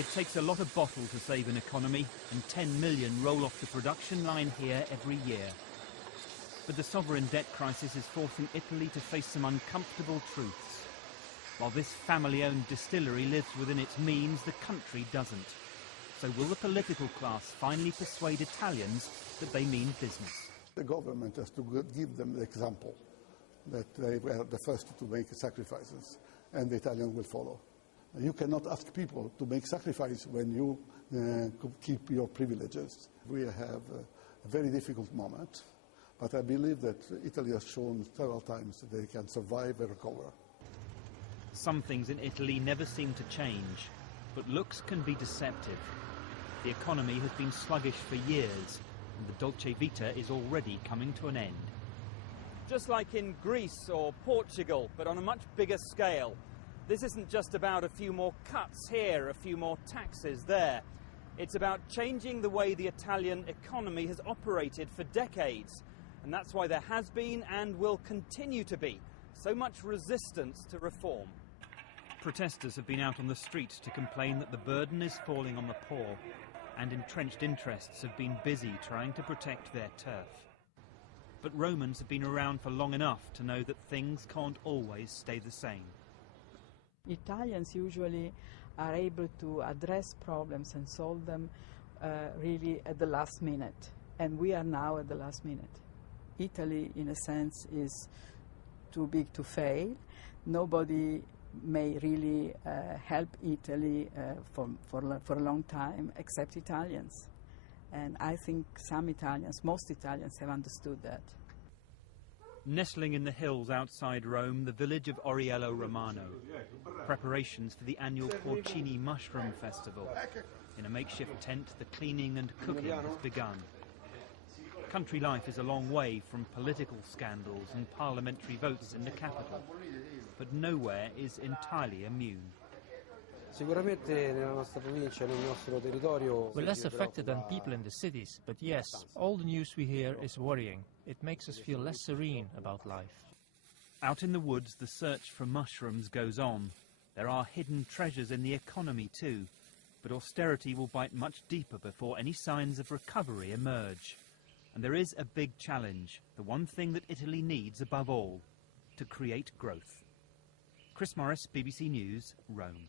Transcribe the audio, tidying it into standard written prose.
It takes a lot of bottle to save an economy, and 10 million roll off the production line here every year. But the sovereign debt crisis is forcing Italy to face some uncomfortable truths. While this family-owned distillery lives within its means, the country doesn't. So will the political class finally persuade Italians that they mean business? The government has to give them the example that they were the first to make sacrifices, and the Italians will follow. You cannot ask people to make sacrifice when you keep your privileges. We have a very difficult moment, but I believe that Italy has shown several times that they can survive and recover. Some things in Italy never seem to change, but looks can be deceptive. The economy has been sluggish for years, and the Dolce Vita is already coming to an end. Just like in Greece or Portugal, but on a much bigger scale. This isn't just about a few more cuts here, a few more taxes there. It's about changing the way the Italian economy has operated for decades. And that's why there has been and will continue to be so much resistance to reform. Protesters have been out on the streets to complain that the burden is falling on the poor, and entrenched interests have been busy trying to protect their turf. But Romans have been around for long enough to know that things can't always stay the same. Italians usually are able to address problems and solve them really at the last minute, and we are now at the last minute. Italy, in a sense, is too big to fail. Nobody may really help Italy for a long time except Italians. And I think some Italians, most Italians, have understood that. Nestling in the hills outside Rome, the village of Oriello Romano. Preparations for the annual Porcini Mushroom Festival. In a makeshift tent, the cleaning and cooking has begun. Country life is a long way from political scandals and parliamentary votes in the capital, but nowhere is entirely immune. We're less affected than people in the cities, but yes, all the news we hear is worrying. It makes us feel less serene about life. Out in the woods, the search for mushrooms goes on. There are hidden treasures in the economy too, but austerity will bite much deeper before any signs of recovery emerge. And there is a big challenge, the one thing that Italy needs above all, to create growth. Chris Morris, BBC News, Rome.